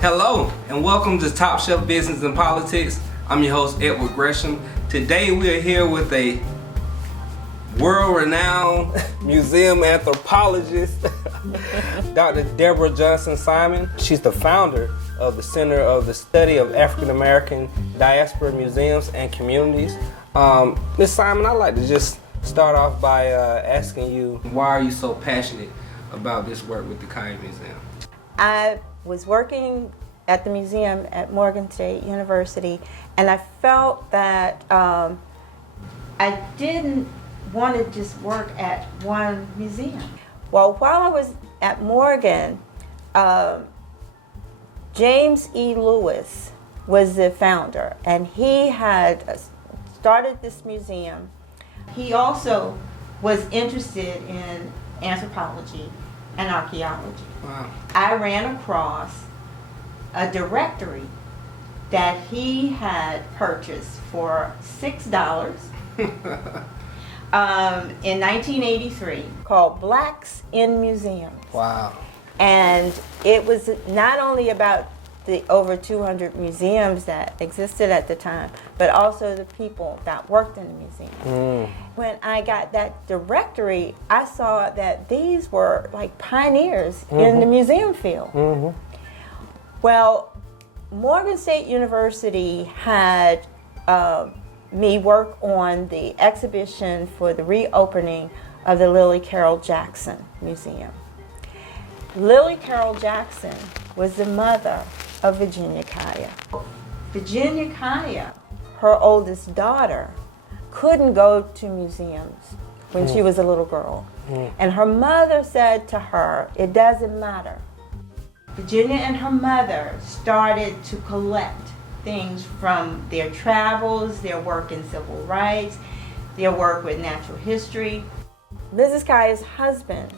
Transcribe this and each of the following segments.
Hello and welcome to Top Shelf Business and Politics. I'm your host Edward Gresham. Today we are here with a world-renowned museum anthropologist, Dr. Deborah Johnson-Simon. She's the founder of the Center of the Study of African American Diaspora Museums and Communities. Ms. Simon, I'd like to just start off by asking you, why are you so passionate about this work with the Kiah Museum? I was working at the museum at Morgan State University, and I felt that I didn't want to just work at one museum. Well, while I was at Morgan, James E. Lewis was the founder, and he had started this museum. He also was interested in anthropology and archaeology. Wow. I ran across a directory that he had purchased for $6 in 1983 called Blacks in Museums. Wow. And it was not only about the over 200 museums that existed at the time, but also the people that worked in the museum. When I got that directory, I saw that these were like pioneers in the museum field. Well, Morgan State University had me work on the exhibition for the reopening of the Lillie Carroll Jackson Museum. Lillie Carroll Jackson was the mother of Virginia Kiah. Virginia Kiah, her oldest daughter, couldn't go to museums when she was a little girl. And her mother said to her, it doesn't matter. Virginia and her mother started to collect things from their travels, their work in civil rights, their work with natural history. Mrs. Kiah's husband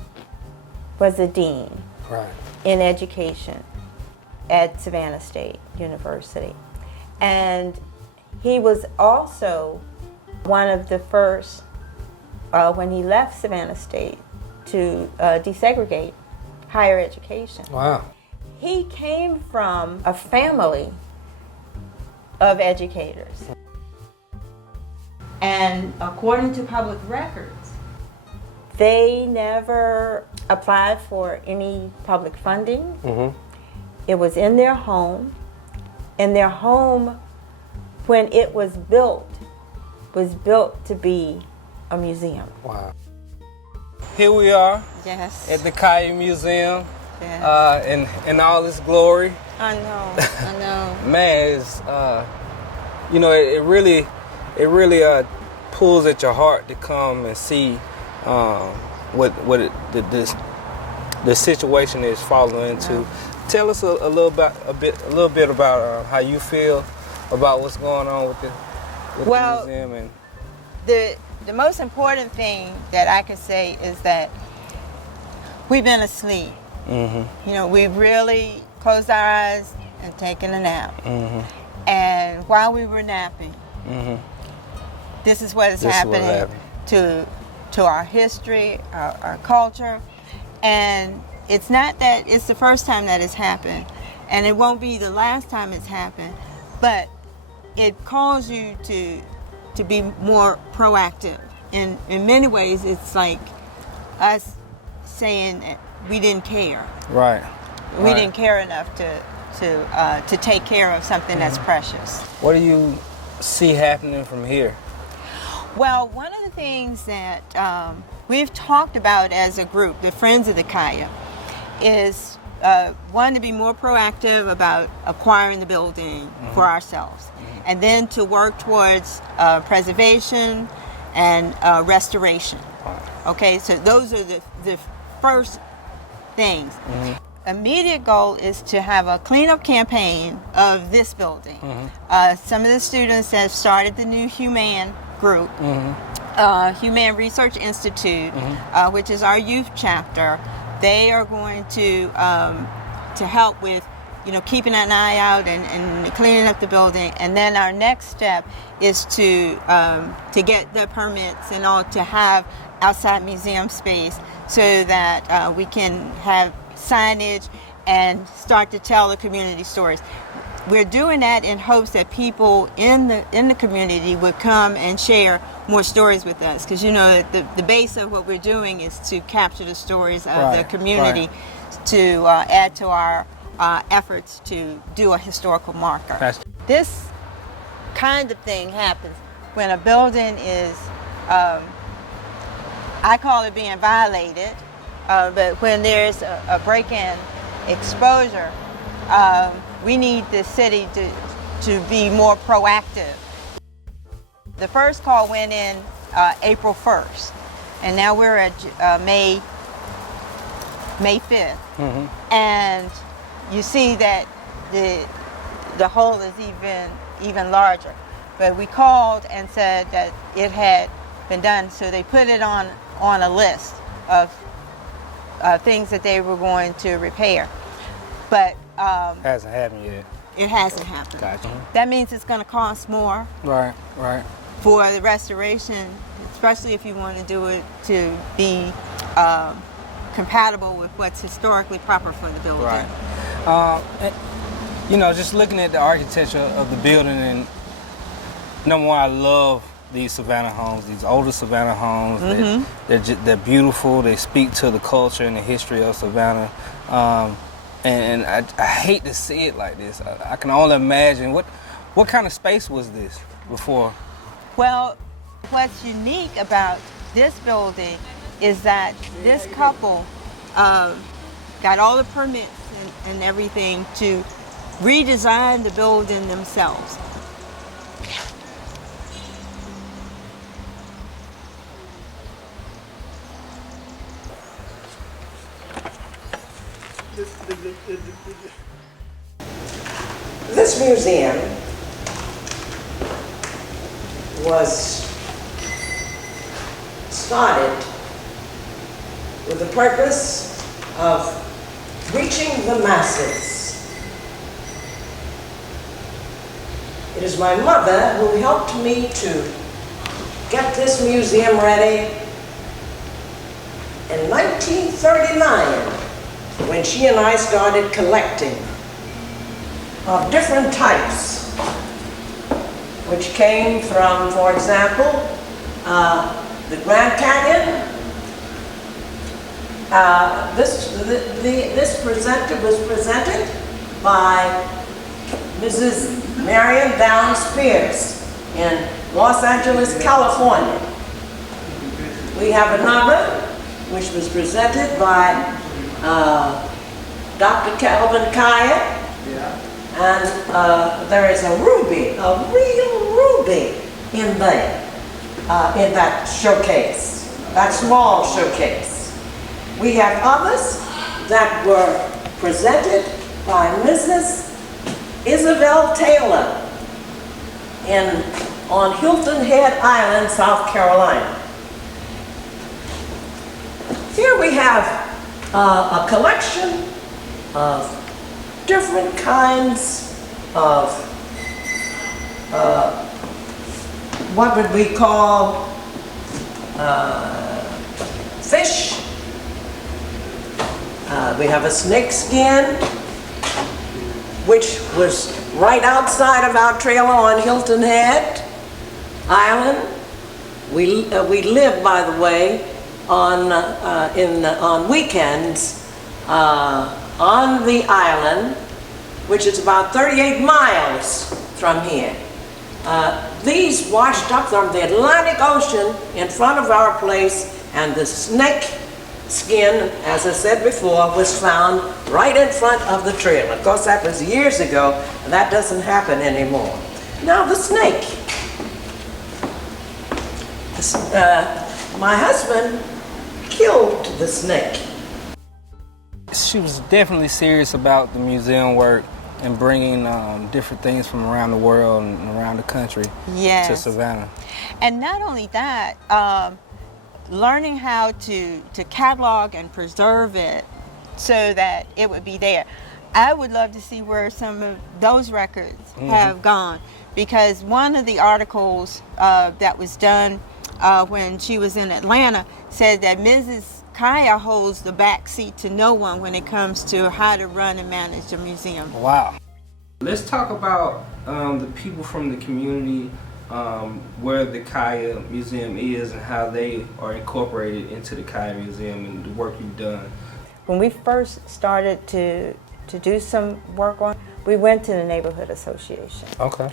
was a dean in education at Savannah State University. And he was also one of the first, when he left Savannah State, to desegregate higher education. Wow. He came from a family of educators. And according to public records, they never applied for any public funding. It was in their home, and their home, when it was built to be a museum. Wow. Here we are Yes. at the Kiah Museum, Yes. in all its glory. I know. Man, it's it really pulls at your heart to come and see the situation is falling into. Tell us a little bit about how you feel about what's going on with the museum. And The most important thing that I can say is that we've been asleep. We've really closed our eyes and taken a nap. And while we were napping, this is what is happening to our history, our culture. And it's not that it's the first time that it's happened, and it won't be the last time it's happened, but it calls you to be more proactive. In many ways, it's like us saying that we didn't care. Right. We didn't care enough to take care of something that's precious. What do you see happening from here? Well, one of the things that we've talked about as a group, the Friends of the Kiah, is one, to be more proactive about acquiring the building for ourselves, and then to work towards preservation and restoration. Okay, so those are the first things. Immediate goal is to have a cleanup campaign of this building. Some of the students have started the new Humane group, Humane Research Institute, which is our youth chapter. They are going to help with, keeping an eye out and cleaning up the building. And then our next step is to get the permits and all to have outside museum space so that we can have signage and start to tell the community stories. We're doing that in hopes that people in the community would come and share more stories with us, because the base of what we're doing is to capture the stories of the community to add to our efforts to do a historical marker. This kind of thing happens when a building is, I call it being violated, but when there's a break-in exposure, we need the city to be more proactive. The first call went in April 1st, and now we're at May 5th. Mm-hmm. And you see that the hole is even larger. But we called and said that it had been done, so they put it on a list of things that they were going to repair. But hasn't happened yet. It hasn't happened. Gotcha. That means it's going to cost more. Right. For the restoration, especially if you want to do it to be compatible with what's historically proper for the building. Right. Just looking at the architecture of the building, and number one, I love these Savannah homes, these older Savannah homes. Mm-hmm. They're beautiful. They speak to the culture and the history of Savannah. And I hate to see it like this. I can only imagine what kind of space was this before? Well, what's unique about this building is that this couple got all the permits and everything to redesign the building themselves. This museum was started with the purpose of reaching the masses. It is my mother who helped me to get this museum ready in 1939, when she and I started collecting of different types, which came from, for example, the Grand Canyon. This was presented by Mrs. Marion Downs Pierce in Los Angeles, California. We have another, which was presented by Dr. Calvin Kiah. And there is a ruby, a real ruby in there, in that showcase, that small showcase. We have others that were presented by Mrs. Isabel Taylor on Hilton Head Island, South Carolina. Here we have a collection of different kinds of what would we call fish. We have a snake skin, which was right outside of our trailer on Hilton Head Island. We live, by the way, on weekends on the island, which is about 38 miles from here. These washed up from the Atlantic Ocean in front of our place, and the snake skin, as I said before, was found right in front of the trailer. Of course, that was years ago, and that doesn't happen anymore. Now, the snake. My husband killed the snake. She was definitely serious about the museum work and bringing different things from around the world and around the country to Savannah. And not only that, learning how to catalog and preserve it so that it would be there. I would love to see where some of those records have gone, because one of the articles that was done when she was in Atlanta said that Mrs. Kiah holds the back seat to no one when it comes to how to run and manage a museum. Wow. Let's talk about the people from the community, where the Kiah Museum is and how they are incorporated into the Kiah Museum and the work you've done. When we first started to do some work on, we went to the neighborhood association. Okay.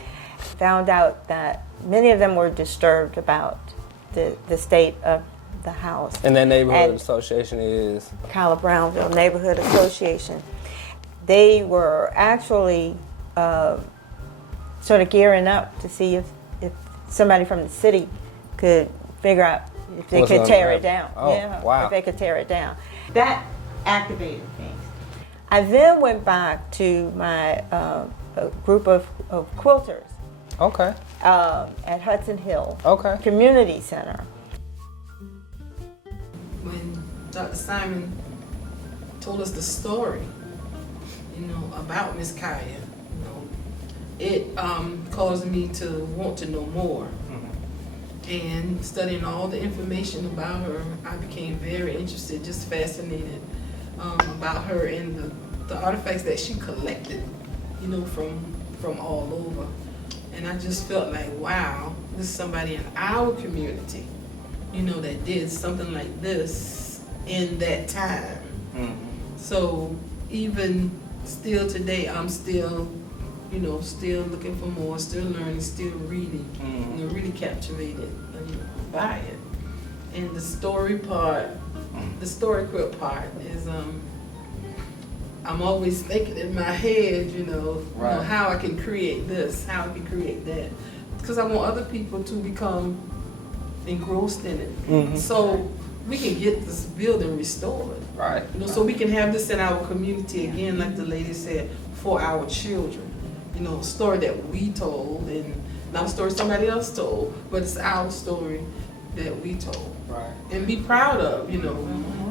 Found out that many of them were disturbed about the state of the house. And that neighborhood And association is? Kyla Brownville Neighborhood Association. They were actually sort of gearing up to see if somebody from the city could figure out if they could tear it down. Oh, wow. If they could tear it down. That activated things. I then went back to my group of quilters. Okay. At Hudson Hill Community Center. When Dr. Simon told us the story, about Miss Kiah, it caused me to want to know more. And studying all the information about her, I became very interested, just fascinated about her and the artifacts that she collected, from all over. And I just felt like, wow, this is somebody in our community, that did something like this in that time. So even still today, I'm still looking for more, still learning, still reading, really captivated by it. And the story part, the story quilt part is, I'm always thinking in my head, how I can create this, how I can create that. Because I want other people to become engrossed in it. So we can get this building restored. Right. So we can have this in our community again, like the lady said, for our children. A story that we told, and not a story somebody else told, but it's our story that we told. Right. And be proud of,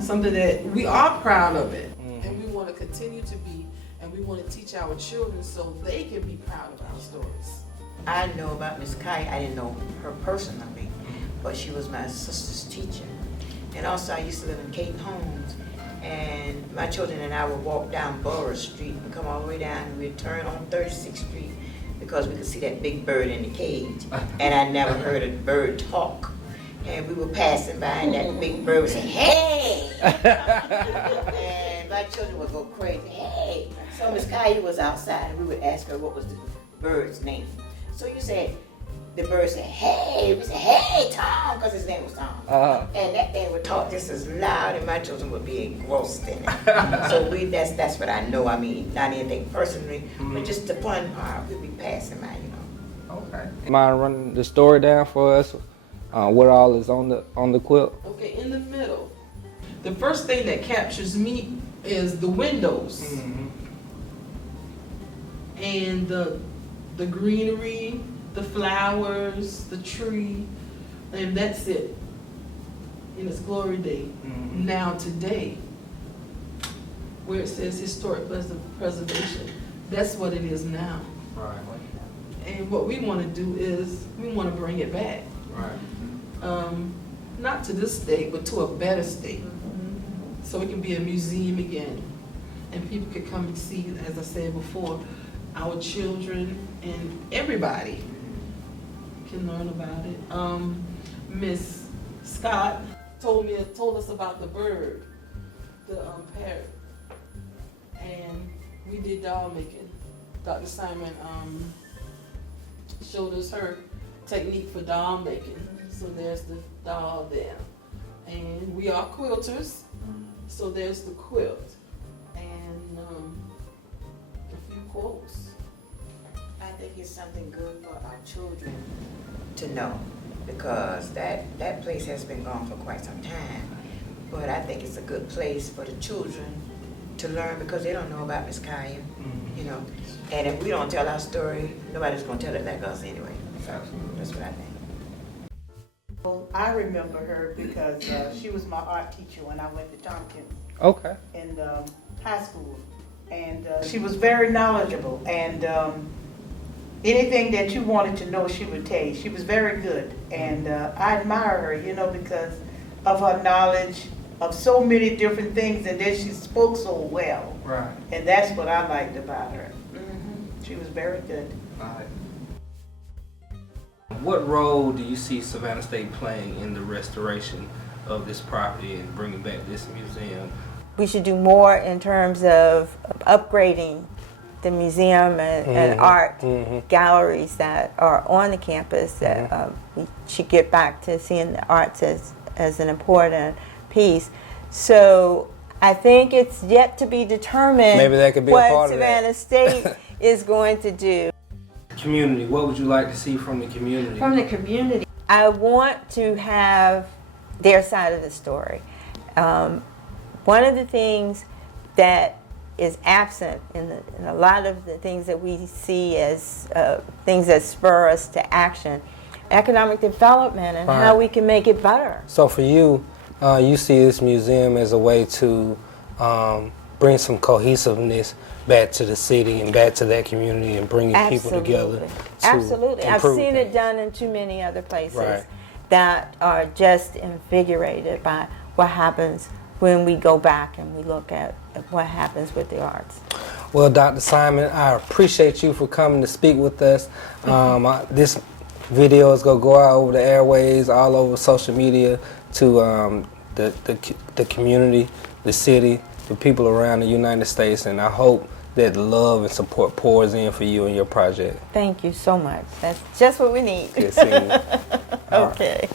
something that we are proud of it. And we want to continue to be, and we want to teach our children so they can be proud of our stories. I know about Miss Kiah. I didn't know her personally, but she was my sister's teacher. And also I used to live in Cape Homes, and my children and I would walk down Borough Street and come all the way down, and we'd turn on 36th Street because we could see that big bird in the cage. And I never heard a bird talk. And we were passing by, and that big bird would say, "Hey!" And my children would go crazy, "Hey!" So Miss Kiah was outside, and we would ask her what was the bird's name. So you said, the bird said, "Hey!" We said, "Hey, Tom," because his name was Tom. And that thing would talk just as loud, and my children would be engrossed in it. So that's what I know. I mean, not anything personally, but just the fun part. We'd be passing by, Okay. Mind running the story down for us? What all is on the quilt? Okay, in the middle, the first thing that captures me is the windows. And the greenery, the flowers, the tree, and that's it in its glory day. Now today, where it says historic preservation, that's what it is now. Right. And what we want to do is we want to bring it back. Right. Not to this state, but to a better state. So it can be a museum again. And people could come and see, as I said before, our children and everybody can learn about it. Miss Scott told us about the bird, the parrot. And we did doll making. Dr. Simon showed us her technique for doll making. So there's the doll there. And we are quilters, so there's the quilt. And a few quotes. I think it's something good for our children to know, because that place has been gone for quite some time. But I think it's a good place for the children to learn, because they don't know about Miss Kiah, And if we don't tell our story, nobody's going to tell it like us anyway. So that's what I think. Well, I remember her because she was my art teacher when I went to Tompkins. Okay. In high school. And she was very knowledgeable, and anything that you wanted to know, she would tell you. She was very good, and I admire her, because of her knowledge of so many different things, and then she spoke so well. Right. And that's what I liked about her. She was very good. Right. What role do you see Savannah State playing in the restoration of this property and bringing back this museum? We should do more in terms of upgrading the museum and art galleries that are on the campus. That we should get back to seeing the arts as an important piece. So I think it's yet to be determined Maybe that could be a what part of that. Savannah State is going to do. Community, what would you like to see from the community? From the community, I want to have their side of the story. One of the things that is absent in a lot of the things that we see as things that spur us to action, economic development and how we can make it better. So for you, you see this museum as a way to bring some cohesiveness back to the city and back to that community and bringing people together. Absolutely. I've seen it done in too many other places that are just invigorated by what happens when we go back and we look at what happens with the arts. Well, Dr. Simon, I appreciate you for coming to speak with us. This video is going to go out over the airways, all over social media to the community, the city, the people around the United States, and I hope that love and support pours in for you and your project. Thank you so much. That's just what we need. Good seeing you. Okay.